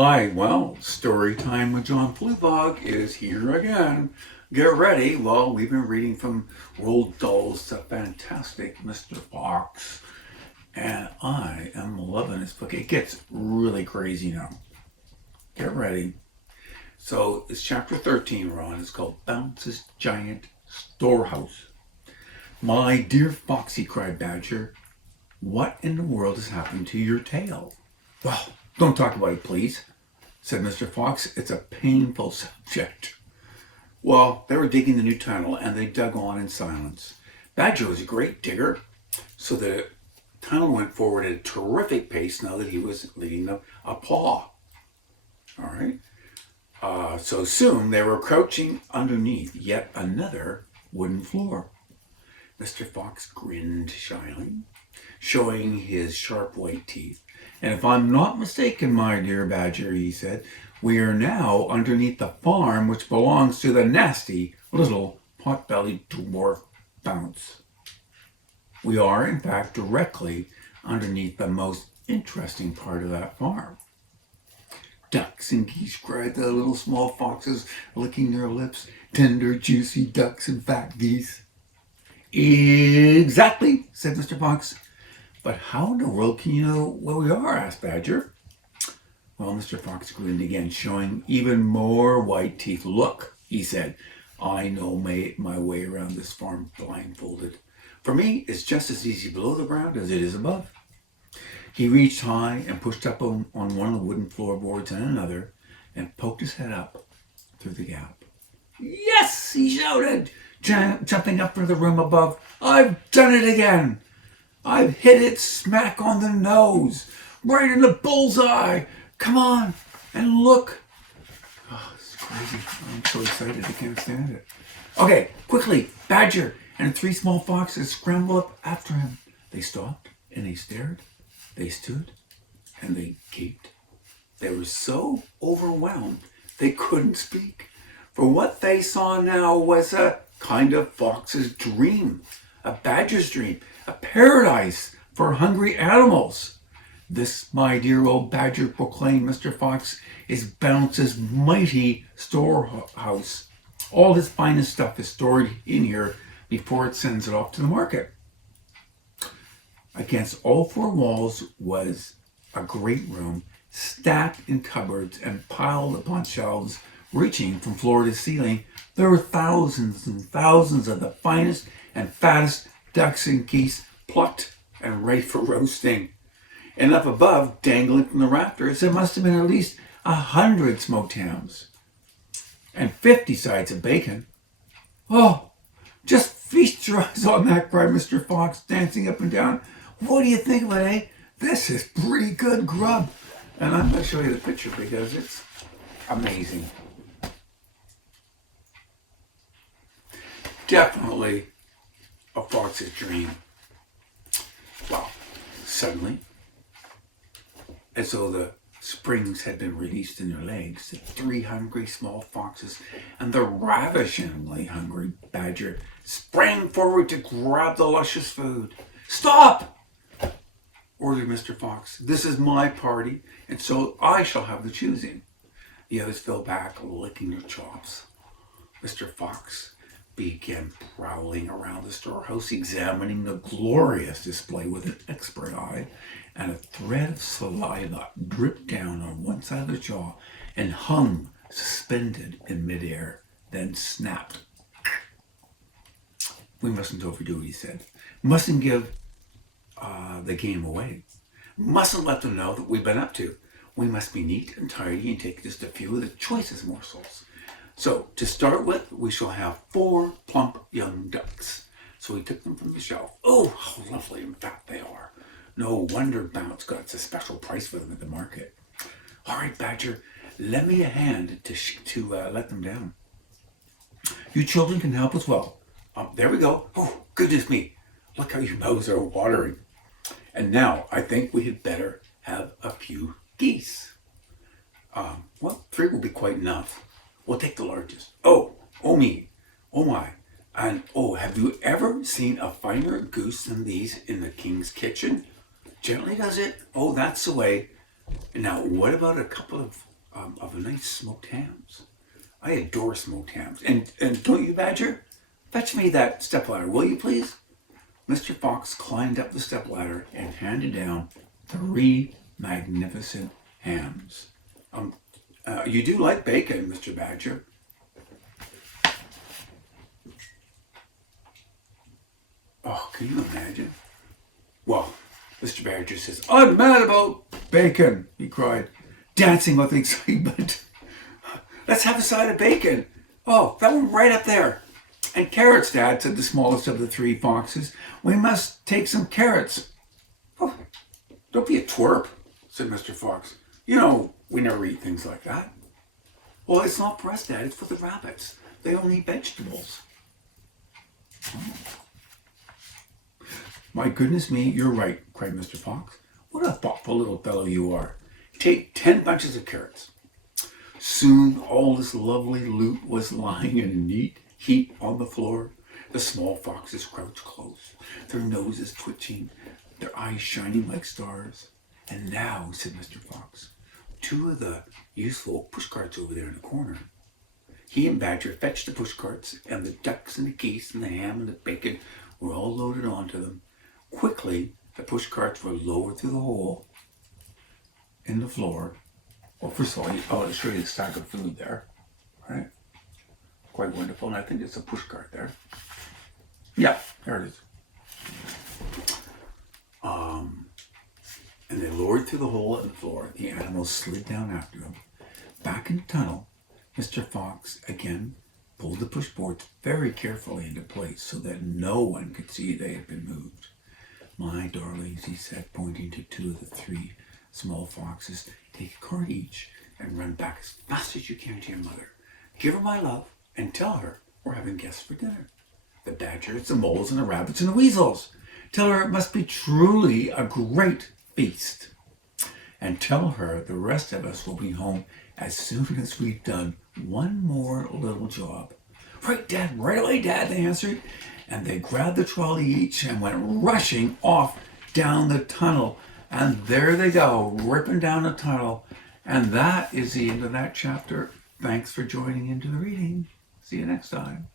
Hi, well, story time with John Fluevog is here again. Get ready. Well, we've been reading from Roald Dahl's The Fantastic Mr. Fox, and I am loving this book. It gets really crazy now. Get ready. So, it's chapter 13 we're on. It's called Bounce's Giant Storehouse. My dear Foxy, cried Badger, what in the world has happened to your tail? Well, don't talk about it, please, said Mr. Fox. It's a painful subject. Well, they were digging the new tunnel, and they dug on in silence. Badger was a great digger, so the tunnel went forward at a terrific pace now that he was leading a paw. All right. So soon they were crouching underneath yet another wooden floor. Mr. Fox grinned shyly, showing his sharp white teeth. And if I'm not mistaken, my dear Badger, he said, we are now underneath the farm which belongs to the nasty little pot-bellied dwarf Bounce. We are, in fact, directly underneath the most interesting part of that farm. Ducks and geese, cried the little small foxes, licking their lips. Tender, juicy ducks and fat geese. Exactly, said Mr. Fox. But how in the world can you know where we are? Asked Badger. Well, Mr. Fox grinned again, showing even more white teeth. Look, he said, I know my way around this farm blindfolded. For me, it's just as easy below the ground as it is above. He reached high and pushed up on one of the wooden floorboards and another, and poked his head up through the gap. Yes, he shouted, jumping up from the room above. I've done it again. I've hit it smack on the nose, right in the bullseye. Come on and look. Oh, it's crazy. I'm so excited I can't stand it. Okay, quickly, Badger and 3 small foxes scrambled up after him. They stopped and they stared. They stood and they gaped. They were so overwhelmed they couldn't speak. For what they saw now was a kind of fox's dream, a badger's dream, a paradise for hungry animals. This, my dear old Badger, proclaimed Mr. Fox, is Bounce's mighty storehouse. All his finest stuff is stored in here before it sends it off to the market. Against all 4 walls was a great room, stacked in cupboards and piled upon shelves reaching from floor to ceiling. There were thousands and thousands of the finest and fattest ducks and geese, plucked and ready for roasting. And up above, dangling from the rafters, there must have been at least 100 smoked hams and 50 sides of bacon. Oh, just feast your eyes on that, cried Mr. Fox, dancing up and down. What do you think of it, eh? This is pretty good grub. And I'm going to show you the picture because it's amazing. Definitely a fox's dream. Well, suddenly, as though the springs had been released in their legs, the 3 hungry small foxes and the ravishingly hungry Badger sprang forward to grab the luscious food. Stop! Ordered Mr. Fox. This is my party, and so I shall have the choosing. The others fell back, licking their chops. Mr. Fox began prowling around the storehouse, examining the glorious display with an expert eye, and a thread of saliva dripped down on one side of the jaw and hung suspended in midair, then snapped. We mustn't overdo it, he said. Mustn't give the game away. Mustn't let them know that we've been up to. We must be neat and tidy and take just a few of the choicest morsels. So, to start with, we shall have 4 plump young ducks. So he took them from the shelf. Oh, how lovely and fat they are. No wonder Bounce got a special price for them at the market. All right, Badger, lend me a hand to let them down. You children can help as well. There we go. Oh, goodness me. Look how your mouths are watering. And now I think we had better have a few geese. Well, 3 will be quite enough. We'll take the largest. Oh me, oh my. And oh, have you ever seen a finer goose than these in the king's kitchen? Gently does it. Oh, that's the way. And now, what about a couple of of a nice smoked hams. I adore smoked hams. And don't you, Badger? Fetch me that stepladder, will you please? Mr. Fox climbed up the stepladder and handed down 3 magnificent hams. You do like bacon, Mr. Badger. Oh, can you imagine? Well, Mr. Badger says, I'm mad about bacon, he cried, dancing with excitement. Let's have a side of bacon. Oh, that one right up there. And carrots, Dad, said the smallest of the 3 foxes. We must take some carrots. Oh, don't be a twerp, said Mr. Fox. You know, we never eat things like that. Well, it's not for us, Dad. It's for the rabbits. They only eat vegetables. Oh. My goodness me, you're right, cried Mr. Fox. What a thoughtful little fellow you are. Take 10 bunches of carrots. Soon all this lovely loot was lying in a neat heap on the floor. The small foxes crouched close, their noses twitching, their eyes shining like stars. And now, said Mr. Fox, 2 of the useful pushcarts over there in the corner. He and Badger fetched the pushcarts, and the ducks and the geese and the ham and the bacon were all loaded onto them. Quickly, the pushcarts were lowered through the hole in the floor. Well, first of all, I'll show you the stack of food there, right? Quite wonderful, and I think it's a pushcart there. Yeah, there it is. And they lowered through the hole in the floor. The animals slid down after them. Back in the tunnel, Mr. Fox again pulled the pushboards very carefully into place so that no one could see they had been moved. My darlings, he said, pointing to 2 of the 3 small foxes, take a cart each and run back as fast as you can to your mother. Give her my love and tell her we're having guests for dinner. The badgers, the moles, and the rabbits, and the weasels. Tell her it must be truly a great feast. And tell her the rest of us will be home as soon as we've done one more little job. Right, Dad, right away, Dad, they answered. And they grabbed the trolley each and went rushing off down the tunnel. And there they go, ripping down the tunnel. And that is the end of that chapter. Thanks for joining into the reading. See you next time.